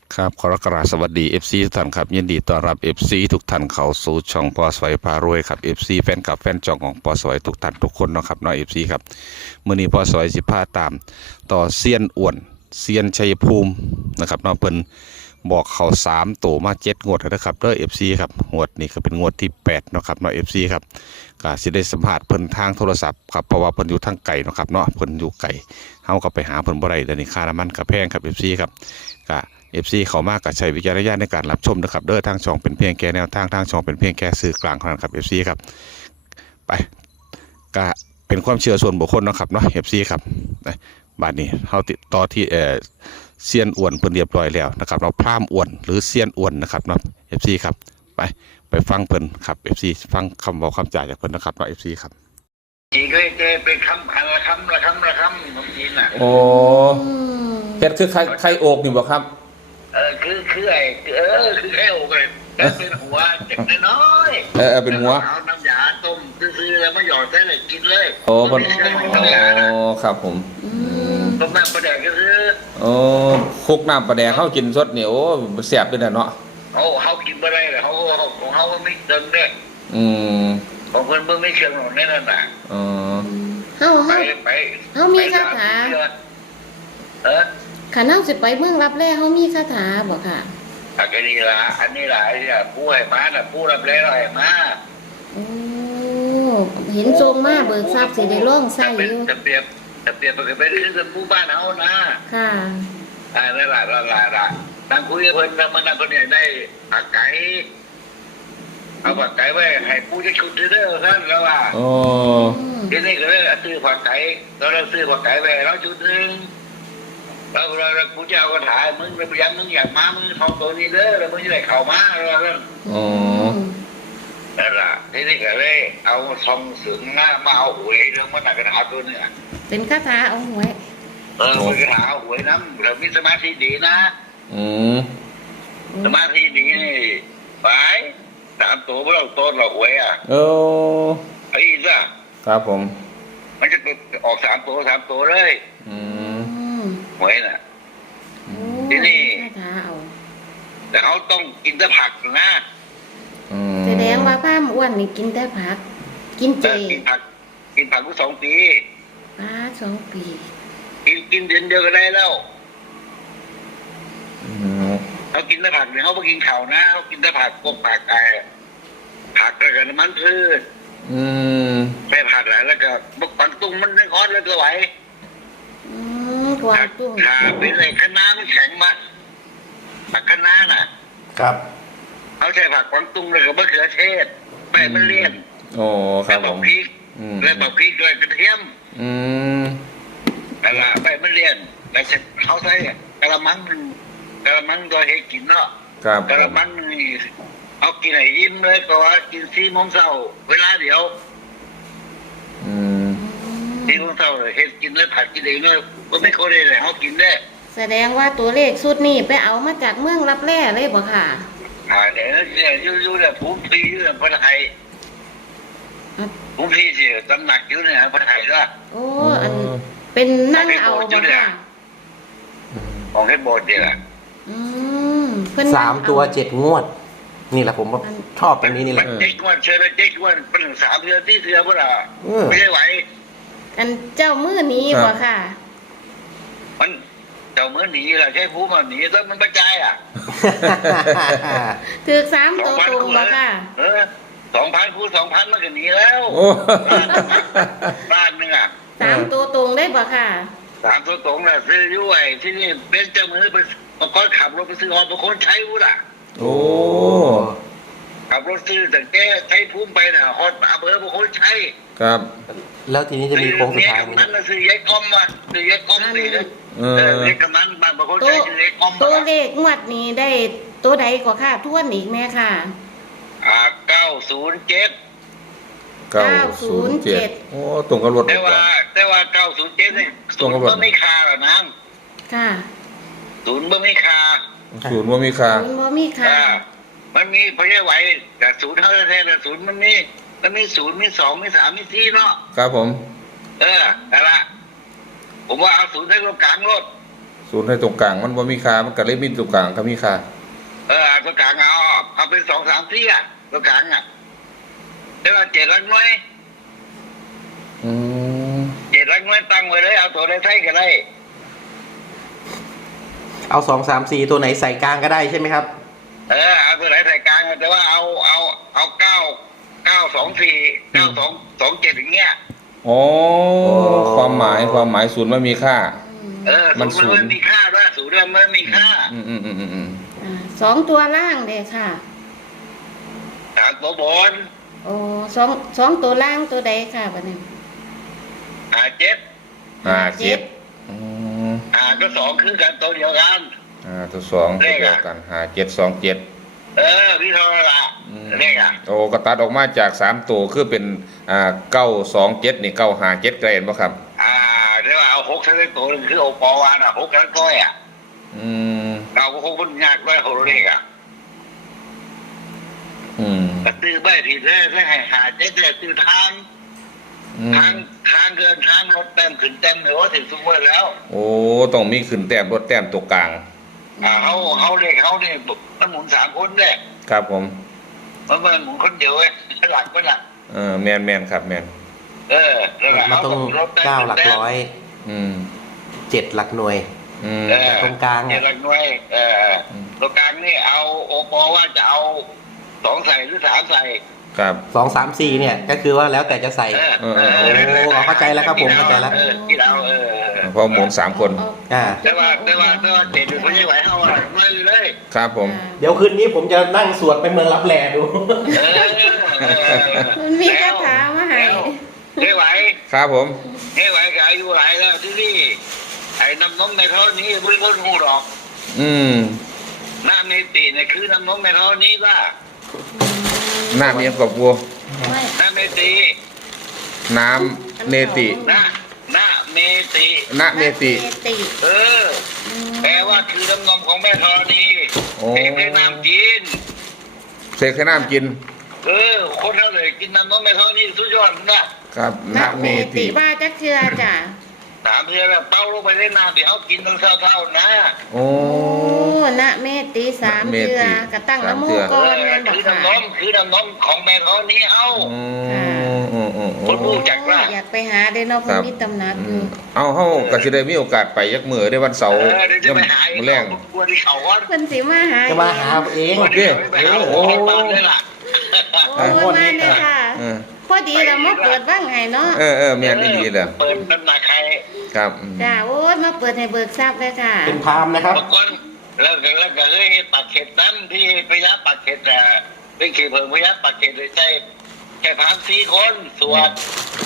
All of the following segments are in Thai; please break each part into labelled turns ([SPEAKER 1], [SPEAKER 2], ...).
[SPEAKER 1] ครับขอกราบสวัสดี FC ทุกท่านครับยินดีต้อนรับ FC ทุกท่านเข้าสู่ช่องปอสไวพารวยครับ FC แฟนคลับแฟนจ่องของปอสไวทุกท่านทุกคนเนาะครับเนาะ FC ครับมื้อนี้ปอสไวสิพาตามต่อเซียนอ้วนเซียนชัยภูมินะครับเนาะเพิ่นบอกเขา3ตัวมา7งวดแล้วนะครับเด้อ FC ครับงวดนี้ก็เป็นงวดที่8เนาะครับเนาะ FC ครับก็สิได้สัมภาษณ์เพิ่นทางโทรศัพท์ครับเพราะว่าเพิ่นอยู่ทางไกลเนาะครับเนาะเพิ่นอยู่ไกลเฮาก็ไปหาเพิ่นบ่ได้เดี๋ยวนี้ค่าน้ำมันก็แพงครับ FC ครับก็FC เขามากกับใช้วิจารณญาณในการรับชมนะครับเด้อทางช่องเป็นเพียงแค่แนวทางช่องเป็นเพียงแค่สื่อกลางเท่านั้นครับ FC ครับไปก็เป็นความเชื่อส่วนบุคคลนะครับเนาะ FC ครับบัดนี้เฮาติดต่อที่เซียนอ้วนเพิ่นเรียบร้อยแล้วนะครับเราพร่ามอ้วนหรือเซียนอ้วนนะครับเนาะ FC ครับไปฟังเพิ่นครับ FC ฟังคำบอกคำจ่าจากเพิ่นนะครับเนาะ FC ครับ
[SPEAKER 2] จีก็เจเป็นคำอันละคำบางทีน่ะ
[SPEAKER 3] โอ้เฮ็ดคือไข่โอกนี่บ่ครับ
[SPEAKER 2] คือไอ้คือไอ้โอ้ยแต่เป็นหัวเจ็บน้อย
[SPEAKER 3] เป็นหัว
[SPEAKER 2] เอาน้ำยาต้มซื้อแล้วมาหยอดได้เลยกินเลย
[SPEAKER 3] โอ้บ่ครับผม
[SPEAKER 2] ต้มน้ำปลาแดกก็คือ
[SPEAKER 3] โอ้คลุกน้ำปลาแดกเฮากินสดนี่โอ้แซ่บด้วยน่ะเนาะ
[SPEAKER 2] เขากินบ่ได้เลยของเขาไม่เติมเนี่ยของเพิ่นบ่ไม่เชิงหรอกนั่นน่ะ
[SPEAKER 4] เฮามีคาถาขันเฮาสิไปเมืองรับแลเฮามีคาถาบ่ค่ะ
[SPEAKER 2] อันนี้ล่ะไอ้เนี่ยผู้ให้มาน่ะผู้รับแล้วให้มา
[SPEAKER 4] โอ้เห็นโจมมาเบิกทรัพย์สิได้ร้องใส่อยู่
[SPEAKER 2] จะเปรียบมันก็เป็นคือผู้บ้านเฮานะ
[SPEAKER 4] ค่ะ
[SPEAKER 2] นั่นล่ะนั่งคุยกับเพิ่นแล้วมันนั่งคนเนี่ยได้ผักไก่เอาผักไก่ไว้ให้ผู้จะชุดเด้อท่านแล้วว่าทีนี้ก็เลยซื้อผักไก่เราซื้อผักไก่ไปเราชุดนึงแล้วเราผู้จะเอากระถางมึงไปย้ำมึงอยากมามึงทองตัวนี้เด้อแล้วมึงจะได้เข้ามาเราเรื่องนั่นล่ะทีนี้ก็เลยเอาทองสึงหน้ามาเอาหวยเรื่องมันกระถางตัวนี้
[SPEAKER 4] เป็นคาถาเอาหวย
[SPEAKER 2] มันกระถางหวยน้ำเรามีสมาธิดีนะสมาธิดีนี่ไป3ตัวเราต้นเราหวยไอ้จ้ะ
[SPEAKER 3] ครับผม
[SPEAKER 2] มันจะออก3ตัวเลยหวยน่ะทีนี้แต่เขาต้องกินแต่ผักนะ
[SPEAKER 4] แสดงว่าป้าอ้วนนี่กินแต่ผักกินเจ
[SPEAKER 2] กินผักทุก2 ปี
[SPEAKER 4] ป้า2 ปี
[SPEAKER 2] กินเดือนเดียวก็ได้แล้วเขากินแต่ผักเนี่ยเขาไม่กินข้าวนะเขากินแต่ผักพวกผักผักแล้วก็น้ำมันพืชใส่ผักแล้วก็บกปังตุ้งมันได้คอสแล้วก็ไหว
[SPEAKER 4] กวางตุ้ง
[SPEAKER 2] ขาเป็นอะไรคะน้ามันแข็งมาผักคะน้าน่ะ
[SPEAKER 3] ครับ
[SPEAKER 2] เขาใช้ผักกวางตุ้งเลยกับมะเขือเทศแป้งมันเลี่ยน
[SPEAKER 3] ครับ
[SPEAKER 2] ผมพริกแล้วบอกพริกเลยกระเทียมอะไรแป้งมันเลี่ยนแล้วเขาใช้กระมังโดยให้กินเนาะกระมังนี่เอากินไหนยิ้มเลยก็ว่ากิน4 โมงเช้าเวลาเดียว4 โมงเช้าเลยเฮ็ดกินเลยผัดกินเองเลยก็ไม่ค่อยได้เลยเขากินได้
[SPEAKER 4] แสดงว่าตัวเลขสุดนี่ไปเอามาจากเมืองรับแลเลยบ่ค่ะ
[SPEAKER 2] เนี่ยยู่เนี่ยภูมิพี่อยู่เนี่ยพระไทยภูมิพี่สิตำหนักอยู่เนี่ยพระไทยก็
[SPEAKER 4] โอ้อันเป็นนั่งเอาบ่ค่ะ
[SPEAKER 2] ของเฮ็ดโบสถ์นี่แหละ
[SPEAKER 3] 3 ตัว 7 งวดนี่แหละผมชอบตรงนี้นี่แหละ
[SPEAKER 2] 7 งวดเชิญ7 งวดเป็น3 เดือนที่เดือนพุ่นล่ะไม่ได้ไหว
[SPEAKER 4] อันเจ้ามือนี้บ่ค่ะ
[SPEAKER 2] มันเจ้ามือหนีล่ะใช่ภูมิหนีแล้วมันกระจาย
[SPEAKER 4] ถือ3 ตัวตรงบ่ค่ะ
[SPEAKER 2] 2,000 คูณ 2,000มันก็หนีแล้วบ้านนึง
[SPEAKER 4] 3 ตัวตรงได้บ่ค่ะ
[SPEAKER 2] 3 ตัวตรงน่ะซื้ออยู่ไอ้ที่นี่เป็นเจ้ามือเป็นบางคนขับรถไปซื้อหอบบางคนใช้วุ้ล่ะขับรถซื้อแต่แกใช้ภูมิไปน่ะฮอดอำเภอบางคนใช้
[SPEAKER 3] ครับแล้วทีนี้จะมีโค้งสุดท้าย
[SPEAKER 2] นั้นน่ะซื้อยัยก้อมมาซื้อยัยก้อมสิเล็กกำนันบางคนใช้ซื้อยัยก้อม
[SPEAKER 4] ตัวเลขงวดนี้ได้ตัวใดก็ค่ะทวนอีกแม่ค่ะ
[SPEAKER 3] โอ้ตรงกับรถ
[SPEAKER 2] แต่ว่า907นี่ศูนย์บ่มีค่าหรอกน้
[SPEAKER 4] ำค่ะ
[SPEAKER 2] ศูนย์บ่มีค่ามันมีพยาไหวแต่ศูนย์เท่าแท้แต่ศูนย์มันมี0 มี2 มี3 มี4เนาะ
[SPEAKER 3] ครับผม
[SPEAKER 2] นั่นละผมว่าเอาศูนย์ให้ตรงกลางรถ
[SPEAKER 1] ศูนย์ให้ตรงกลางมันบ่มีค่ามันก็เลยมีตรงกลางก็มีค่า
[SPEAKER 2] ตัวกลางเอาเป็น2 3 4ตัวกลางแต่ว่า7 หลักหน่วย
[SPEAKER 1] อืม
[SPEAKER 2] 7 หลักหน่วยตั้งไว้เลยเอาตัวใดใส่ก็ได้
[SPEAKER 3] เอา2 3 4ตัวไหนใส่กลางก็ได้ใช่ไหมครับ
[SPEAKER 2] เอาตัวไหนใส่กลางแต่ว่าเอา9 2 4 9 2 2 7อย่างเงี้ย
[SPEAKER 1] อ๋อความหมายศูนย์ไม่มีค่า
[SPEAKER 2] มันไม่มีค่าด้วยศูนย์มันมีค่า
[SPEAKER 4] สองตัวล่างเด้ค่ะ
[SPEAKER 2] ตัวบน
[SPEAKER 4] โอ้สองตัวล่างตัวใดค่ะบัดนี้
[SPEAKER 2] 7
[SPEAKER 1] อืม
[SPEAKER 2] ก็2คือกันตัวเดียวกัน
[SPEAKER 1] ตัวสองตัวเดียวกัน5727
[SPEAKER 2] พี่เท่านั้นละเลข
[SPEAKER 1] โอ้ก็ตัดออกมาจาก3ตัวคือเป็น927นี่957ก็เห็นบ่ครับ
[SPEAKER 2] เรียกว่าเอา6ทั้งตัวนึงคือโอปอวาน6ทั้งก้อย
[SPEAKER 1] อืม
[SPEAKER 2] เราก็คงมันยากด้วย6เลขตื้อใบผิดเลยถ้าให้7ตื้อทางเกินทางรถเต็มขึ้นเต็มหรือว่าถึงซุปเปอร์แล้ว
[SPEAKER 1] โอ้ต้องมีขึ้นแต้มลดแต้มตัวกลาง
[SPEAKER 2] เขาเลขเขาเนี่ยมันหมุน3 คนเนี่ย
[SPEAKER 1] ครับผม
[SPEAKER 2] มันหมุนคนเดียวเว้ยหลักก็หลัก
[SPEAKER 1] แมนครับแมน
[SPEAKER 3] มันต้อง9 หลักร้อย7 หลักหน่วยตรงกลาง
[SPEAKER 2] 7 หลักหน่วยตรงกลางนี่เอาโอปอว่าจะเอา2 ใส่หรือ3 ใส่
[SPEAKER 1] ครับ
[SPEAKER 3] 2 3 4เนี่ยก็คือว่าแล้วแต่จะใส่เข้าใจแล้วครับผมเข้าใจแล้ว
[SPEAKER 2] ที่เรา
[SPEAKER 1] พอหมุน3 คน
[SPEAKER 2] แต่ว่าเด็ดอยู่ไม่ไหวเอาไม่เลย
[SPEAKER 1] ครับผม
[SPEAKER 3] เดี๋ยวคืนนี้ผมจะนั่งสวดไปเมืองรับแลดู
[SPEAKER 4] มันมีคาถามาให้
[SPEAKER 2] ไม่ไหว
[SPEAKER 1] ครับผม
[SPEAKER 2] ไม่ไหวกับอายุหลายแล้วที่นี่ไอ้น้ำนมในท้องนี้ไม่พ้นหูหรอกน้ำเมติเนี่ยคือน้ำนมในท้องนี้ป่ะ
[SPEAKER 1] น้ำเมียกับวัว
[SPEAKER 2] น้ำเมติ
[SPEAKER 1] น้ำเนติ
[SPEAKER 2] น้ำเมติแปลว่าคือน้ำนมของแม่ธรณีเสกให้น้ำกินคนเท่าเลยกินน้ำนมแม่ธรณีสุดยอดนะครับ
[SPEAKER 1] น้ำเมติ
[SPEAKER 4] ว่าจะเชื่อจ้ะ
[SPEAKER 2] 3 เดือนแล้วเป้าลงไปได้น้ำเดี๋ยวเขากินตั้งเท่านะ
[SPEAKER 1] โอ้
[SPEAKER 4] นะเมติ3 เดือนกระตั้งน้ำมูกก่อน
[SPEAKER 2] คือน้ำนมของแม่ธรณีเอาคนรู้จักว่า
[SPEAKER 4] อยากไปหาได้เนาะคนที่ตำหนัก
[SPEAKER 1] เอาเฮาก็สิได้มีโอกาสไปยักมือได้วันเสาร์มื้อแรง
[SPEAKER 4] เพิ่นสิมาหา
[SPEAKER 3] จะมาหาเอง
[SPEAKER 2] โอ้
[SPEAKER 4] มาเนี่ยค่ะพอดีเรามาเปิดบ้างไงเนาะ
[SPEAKER 1] แม่นดีเลย
[SPEAKER 2] เปิดน้ำหนักใคร
[SPEAKER 1] ครับ
[SPEAKER 4] จ้าโอ้มาเปิดให้เบิกทรัพย์เลยค่ะ
[SPEAKER 3] เป็นพามนะครับ
[SPEAKER 2] แล้วก็เฮ้ยปักเข็ดนั้นที่พยาปักเข็ดเป็นขี่เพิ่งพยาปักเข็ดเลยใช่แค่3 4 คนสวด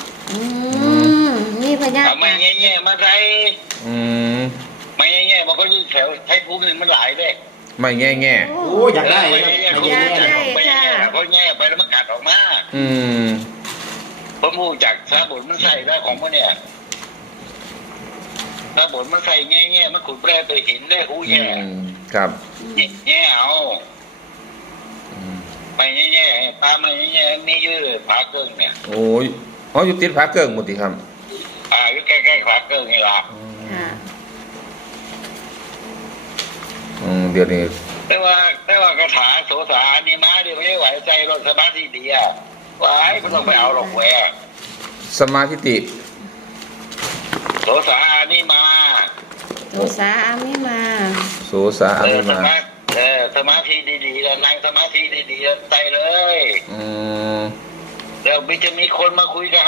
[SPEAKER 4] นี่พยา
[SPEAKER 2] ไม่แย่มาใช้ไม่แย่มันก็ยิ่งแถวใช้ภูมิมันหลายเลย
[SPEAKER 1] ไม่แง่
[SPEAKER 3] โอ้อยากได้ไม่แง่
[SPEAKER 2] เพราะแง่ไปแล้วมันกัดออกมาเพราะมูจากซาบุนมันใส่ได้ของมันเนี่ยซาบุนมันใส่แง่มันขุดแปรตัวหินได้หูแย่
[SPEAKER 1] ครับ
[SPEAKER 2] แง่เอาไม่แง่ปลาไม่แง่นี่ยืดผาเกิ้งเนี่ย
[SPEAKER 1] โอ้ยอยู่ติดผาเกิ้งหมดทีครับ
[SPEAKER 2] อยู่ใกล้ๆผาเกิ้งนี่ล่ะ
[SPEAKER 1] เดี๋ยวนี้
[SPEAKER 2] แต่ว่ากระถาโสสานี่มาเดี๋ยวไม่ไหวใจรถสมาธิดีไหวไม่ต้องไปเอาหรอกแหว
[SPEAKER 1] สมาธิติ
[SPEAKER 2] โสสานี่มา
[SPEAKER 4] โสสานี่มา
[SPEAKER 2] สมาธิดีๆแล้วนั่งสมาธิดีๆใจเลยเดี๋ยวจะมีคนมาคุยกับ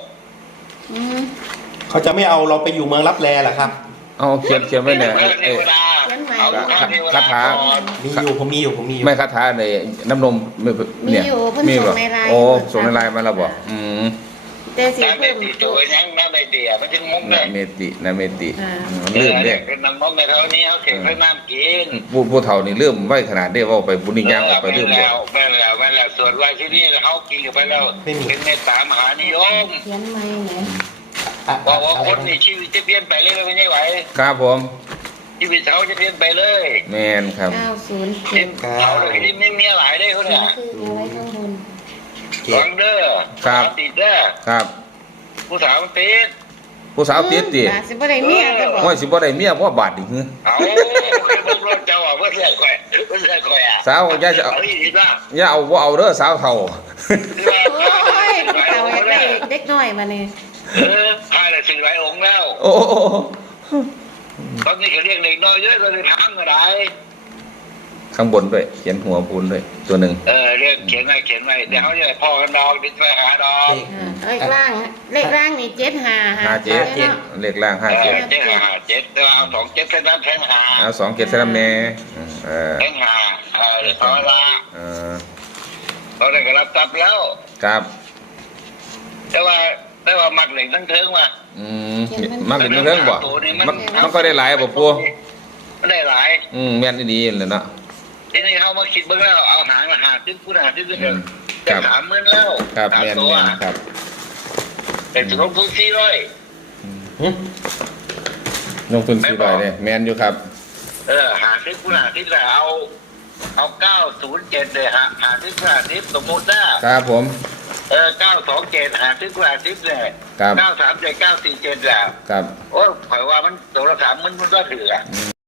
[SPEAKER 3] เขาจะไม่เอาเราไปอยู่เมืองรับแลหรอครับ
[SPEAKER 1] เอาเขียนไว้เนี่ยคาถา
[SPEAKER 3] ผมมีอยู่
[SPEAKER 1] ไม่คาถาในน้ำนม
[SPEAKER 4] เนี่ยมีส่งในไลน์
[SPEAKER 1] ส่งในไลน์มาแล้วบอก
[SPEAKER 4] แต่สิ
[SPEAKER 2] เพิ่มตัวยังน้ำเมติมันจึงมุกเลย
[SPEAKER 1] เมติลืมเนี่ย
[SPEAKER 2] น้ำนมในเท่านี้เขาเก็บไว้น้ำกิน
[SPEAKER 1] ผู้เฒ่านี่ลืมไว้ขนาดได้ว่าไปบุญย่างไปลืม
[SPEAKER 2] แล้วแม่แล้วส่วนไว้ที่นี่เขากินกันไปแล้วเป็นเมตตามหานิยม
[SPEAKER 4] เขียนไม่ไหน
[SPEAKER 2] บอกว่าคนนี่ชีวิตจะเปลี่ยนไปเลยไม่ใช่ไหว
[SPEAKER 1] ครับผม
[SPEAKER 2] ชีวิตเขาจะเปลี่ยนไปเลย
[SPEAKER 1] แมนครับ
[SPEAKER 4] 907
[SPEAKER 2] เขาเลยที่ไม่มีอะไรได้เขาเนี่ยหวังเด้อ
[SPEAKER 1] ครับ
[SPEAKER 2] ติดเด้อ
[SPEAKER 1] ครับ
[SPEAKER 2] ผู้สาวติด
[SPEAKER 1] ผู้สาวติดติ
[SPEAKER 4] น่าสิบ่ได้เมียก็บอก
[SPEAKER 1] ว่าสิบ่ได้เมียบ่บาดนี่ฮึ
[SPEAKER 2] เอาเบิ่งรถเจ้าเพื่อเสียก่อยเพื่อเสียก่อยอ่ะ
[SPEAKER 1] สาวอย่าจะ
[SPEAKER 2] เอาอีกนะ
[SPEAKER 1] อย่าเอาบ่เอาเด้อสาวเฒ่า
[SPEAKER 4] โอ้ยผู้เฒ่าอยากได้เด็กน้อยมานี่
[SPEAKER 2] พายแต่สิ่งหลายองค์แล้ว
[SPEAKER 1] โอ้
[SPEAKER 2] ตอนนี้ก็เรียกเด็กน้อยเยอะเลยทั้งอะไร
[SPEAKER 1] ข้างบนด้วยเขียนหัวปูนด้วยตัวหนึง
[SPEAKER 2] เรียกเขียนไว้เดี๋ยวเขาจะพ่อกันดอกดิไปหาดอก
[SPEAKER 4] เลขล่างนี่755
[SPEAKER 1] 57เลขล่าง
[SPEAKER 2] เจ็ดหาเจ็ดแต่ว่าเอา2 7แค่นั้นแทงหา
[SPEAKER 1] 57เอา2 7ใส่น้ำแน่เออ
[SPEAKER 2] แทงหาเดี๋ยวพอละ
[SPEAKER 1] เออ
[SPEAKER 2] เขาได้ก็รับทรัพย์แล้ว
[SPEAKER 1] ครับ
[SPEAKER 2] แต่ว่ามักเหล่งทั้งเทิงว่ะ
[SPEAKER 1] มันเป็นเรื่องบ่มันก็ได้หลายบ่ปู่
[SPEAKER 2] ไม่ได้หลาย
[SPEAKER 1] แม่นอีหลีเลยเนาะ
[SPEAKER 2] ทีนี้เขามาคิดเบิ่งแล้วเอาหางละหาที่ผู้หาที่ด้วยกัน
[SPEAKER 1] ครั
[SPEAKER 2] จะ
[SPEAKER 1] บ
[SPEAKER 2] 30,000แล้ว
[SPEAKER 1] ครับ
[SPEAKER 2] สาม
[SPEAKER 1] แม่น
[SPEAKER 2] ตัว
[SPEAKER 1] ครับ
[SPEAKER 2] เป็นลงทุน400
[SPEAKER 1] ลงทุน400เนี่ยแม่นอยู่ครับ
[SPEAKER 2] หาที่ผู้หาที่แล้วเอา907เลยหาที่ผู้หาที่สมมุตินะครับ
[SPEAKER 1] ผม
[SPEAKER 2] 927หาที่ผู้หาที่เลย
[SPEAKER 1] ครับ
[SPEAKER 2] 937 947แล้ว
[SPEAKER 1] ครับ
[SPEAKER 2] โอ้ข่อยว่ามันตัวละ30,000มันก็ถืออ่ะ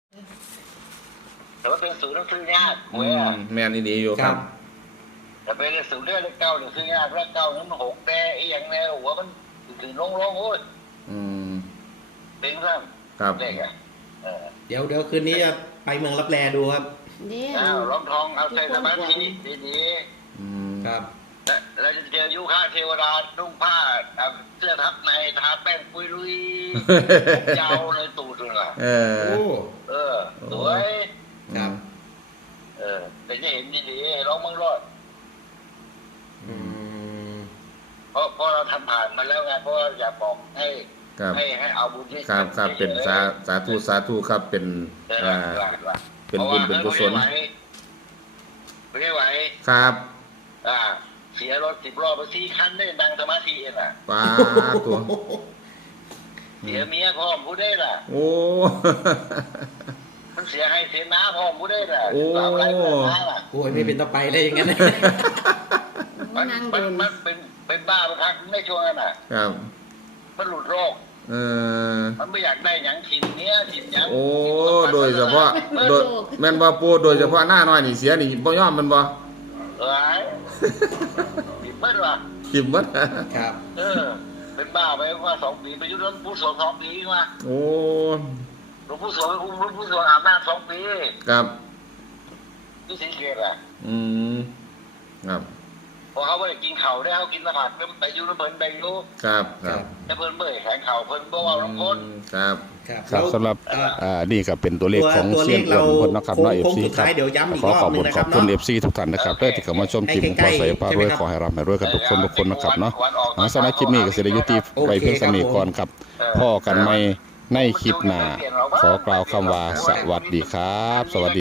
[SPEAKER 2] แต่ว่าเป็นศูนย์ต้องซื้อยากเว้ย
[SPEAKER 1] แม่นอีหลีอยู่ครับ
[SPEAKER 2] แต่เป็นศูนย์เลือดเลข9เนี่ยซื้อยากเลข9นั้นมัน6แต่อีหยังแน่หัวมันถึงลงโอ้ย
[SPEAKER 1] อืม
[SPEAKER 2] เป็นครับ
[SPEAKER 1] ครับ
[SPEAKER 2] เลขอ่ะ
[SPEAKER 3] เดี๋ยวคืนนี้จะไปเมืองรับแลดูครับ
[SPEAKER 4] เด้
[SPEAKER 2] ร้องทองเอาใจสมาธิดี
[SPEAKER 1] อืม
[SPEAKER 3] ครับ
[SPEAKER 2] ๆแล้วจะเจอยุคาเทวดานุ่งผ้าเสื้อทับในทาแป้งปุยลุยยาวเลยตูดเลย
[SPEAKER 1] เออ
[SPEAKER 2] สวย
[SPEAKER 3] ครับ
[SPEAKER 2] แต่จะเห็นดีๆร้องมังรอด
[SPEAKER 3] อืม
[SPEAKER 2] เพราะเราทำผ่านมาแล้วไงเพราะอยากบอกให้
[SPEAKER 1] ครับ
[SPEAKER 2] ให้เอาบุญที่
[SPEAKER 1] ครับครับเป็นสาธุครับเป็นเป็นบุญเป็นกุศล
[SPEAKER 2] ไม่ไหว
[SPEAKER 1] ครับ
[SPEAKER 2] เสียรถ10 รอบไป4 คันได้ดังสมาธิเองอ่ะ
[SPEAKER 1] ป้าตัว
[SPEAKER 2] เสียเมียพ่อมผู้ได้ล่ะ
[SPEAKER 1] โอ้
[SPEAKER 2] มันเสียให้เสียน้าพ่อมผู้ได้ล่ะ
[SPEAKER 1] โอ้
[SPEAKER 2] สาวไรเพื่อนน้าล่ะ
[SPEAKER 3] โอ้ยไม่เป็นต่อไปเลยอย่างนั้น
[SPEAKER 2] มัน
[SPEAKER 4] นั่ง
[SPEAKER 2] มั
[SPEAKER 4] โด
[SPEAKER 2] น
[SPEAKER 4] น
[SPEAKER 2] มันเป็นบ้าไปพักไม่ช่วงนั้นอ่ะ
[SPEAKER 1] ครับ
[SPEAKER 2] มันหลุดโรค
[SPEAKER 1] เออ
[SPEAKER 2] มันไม่อยากได้หยังถิ่นเนี้ยถิ่นหยัง
[SPEAKER 1] โอ้โดยเฉพาะโดยแม่นบ่ปูโดยเฉพาะหน้าน้อยนี่เสียนี่บ่ยอมมันบ่
[SPEAKER 2] เอ้ยผิดเมื่อวะ
[SPEAKER 1] ทิมหมด
[SPEAKER 3] ครับ
[SPEAKER 2] เป็นบ้าไปว่า2 ปีไปยุทธ์หลวงปู่สวง2 ปีมา
[SPEAKER 1] โอ้
[SPEAKER 2] หลวงปู่สวงอุ้มหลวงปู่สวงอาบน้ำ2 ปี
[SPEAKER 1] ครับ
[SPEAKER 2] ที่สิงเกตอ่ะ
[SPEAKER 1] อืมครับ
[SPEAKER 2] พอเขาไปกินเข่าได้เขากินสะพัดไปยุทธ์เพิ่นไปยุทธ์
[SPEAKER 1] ครับครับ
[SPEAKER 2] แต่เพิ่นเบื่อแข็งเข่าเพิ่นบ่เอาน้ำพ้น
[SPEAKER 1] ครับ
[SPEAKER 3] ครับ
[SPEAKER 1] ครับสำหรับนี่ก็เป็นตัวเลขของ
[SPEAKER 3] ตัว
[SPEAKER 1] เซียนอ้วนคนนะครับเนาะ
[SPEAKER 3] โค้ง
[SPEAKER 1] FC
[SPEAKER 3] สุด
[SPEAKER 1] ครับ
[SPEAKER 3] ท้ายเดี๋ยวย้ำอีก
[SPEAKER 1] ขอ
[SPEAKER 3] รอบ
[SPEAKER 1] ขอบ
[SPEAKER 3] หนึ่
[SPEAKER 1] คุณ
[SPEAKER 3] งนะ
[SPEAKER 1] ข
[SPEAKER 3] ครั
[SPEAKER 1] อ
[SPEAKER 3] บบ
[SPEAKER 1] คุณ
[SPEAKER 3] เนาะ
[SPEAKER 1] FC ทุกท่านนะครับได้ที่เข้ามาชมคลิปของปอสวยพารวยขอให้ร่ำให้รวยกันทุกคนทุกคนนะครับเนาะสำหรับคลิปนี้ก็สิได้ยุติไว้เพียงเท่านี้ก่อนครับพ่อกันไม่ในคลิปหน้าขอกล่าวคำว่าสวัสดีครับ สวัสดี